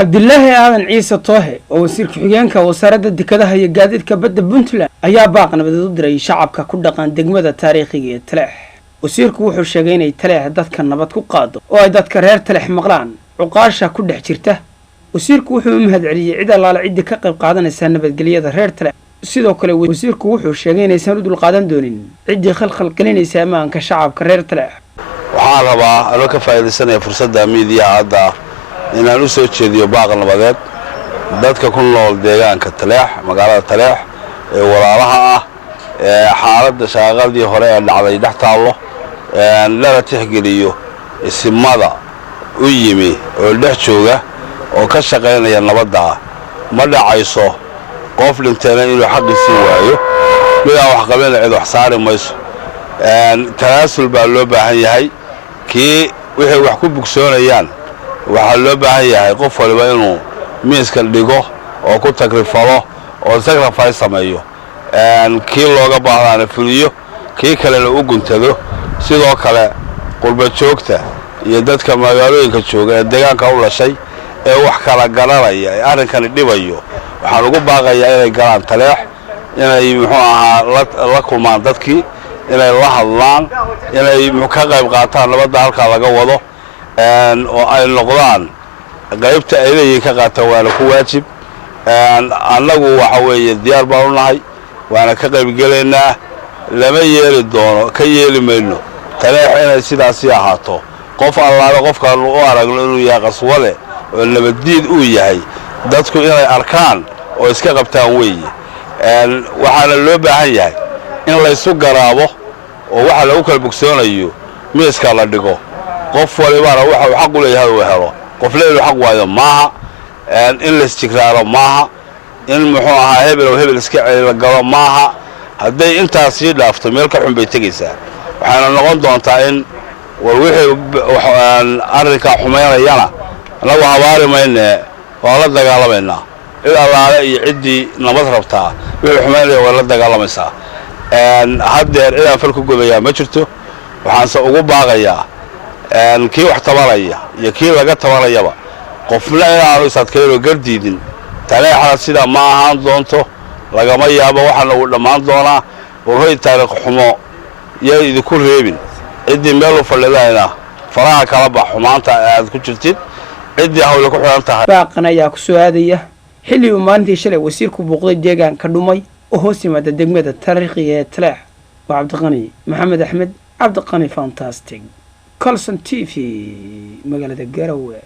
عبد الله آدن عيسى طه ووزير كحجانك وسارد الدكده هي جادد كبد بنتلا أيا باقنا بدودري شعبك كل دقان دقمة تاريخية تلاح وسيرك وحو شاقين اي تلاح دادك النبات كو قادو oo ay dadka reer talax maqlaan cuqaasha ku dhex jirta wasiirku wuxuu mahad celiyay cid allaale cid ka qayb qaadanaysa nabadgelyada reer talax sidoo kale wasiirku wuxuu sheegay inaysan u dul qaadan doonin cid khalkhal gelinaysa amaanka shacabka reer talax waxaan rabaa anoo ka faa'iideysanaya fursadda media hadda inaan u soo jeediyo baaq nabadeed dadka ku nool deegaanka talax magaalada talax ee walaalaha ah ee xaaladda shaqadii hore ee dhacday dhex taalo lana tixgeliyo isimada u yimi oo dhex jooga oo ka shaqeynaya nabadda ma dhacayso qof dhinteena inuu xaqiisi waayo mid wax qabeen cid wax saari mayso tanaasul baa loo baahan yahay kii wixii wax ku bugsoonayaan waxa loo baahan yahay qof waliba inuu miiska dhigo oo ku tagrifalo oo sacrifice sameeyo kii looga baahdaan fuliyo kii kale u guntado sidoo kale qurba joogta iyo dadka magaalooyinka jooga ee deegaanka u lashay ee wax kala garanaya ee arrinkan dhibayo waxaan ugu baaqayaa inay galaan talax inay muxuu ahaa la kulmaan dadkii inay la hadlaan inay ka qayb qaataan nabadda halka laga wado oo ay noqdaan qaybta ay leeyihiin ka qaataan waana ku waajib annagu waxa weeye diyaar baan u nahay waana ka qayb gelaynaa lama yeeli doono ka yeeli mayno talax inay sidaasi ahaato qof allaale qofkan u aragno inuu yahay qaswade oo nabadiid uu yahay dadku inay arkaan oo iska qabtaan weeye waxaana loo baahan yahay in la isu garaabo oo waxa lagu kala bogsoonayo miiska la dhigo qof waliba waxa uu xaq u leeyahay uu helo qof leeyahay xaq waayo maaha in la istikraaro maaha in muxuu ahaa hebel iska celin galo maaha hadday intaas sii dhaafto meel ka xun bay tagaysaa waxaana noqon doontaa in wixii arrinka xumeynayana anagu habaari mayne waa la dagaalamayna cid allaale iyo ciddii nabad rabtaa wixii xumeynaya waa la dagaalamaysaa haddeer cidaan fal ku godayaa ma jirto waxaanse ugu baaqayaa kii wax tabanaya iyo kii laga tabanayaba qofna inaanu isadkeeno gardiidin talaxda sida ma ahaan doonto lagama yaabo waxaana uu dhammaan doonaa warhoy taariikh xumo yaa idinku reebin ciddii meel u fadhidayna faraha kala bax xumaanta aad ku jirtid ciddii hawle ku xiran tahay baaqan ayaa ku soo aadaya xilli uu maalintii shalay wasiirku buuqday deegaanka dhumay oo hoos yimaada degmada taariikhiga ee talax waa cabdiqani maxamed axmed cabdiqani fantastic colson TV magaalada Garowe.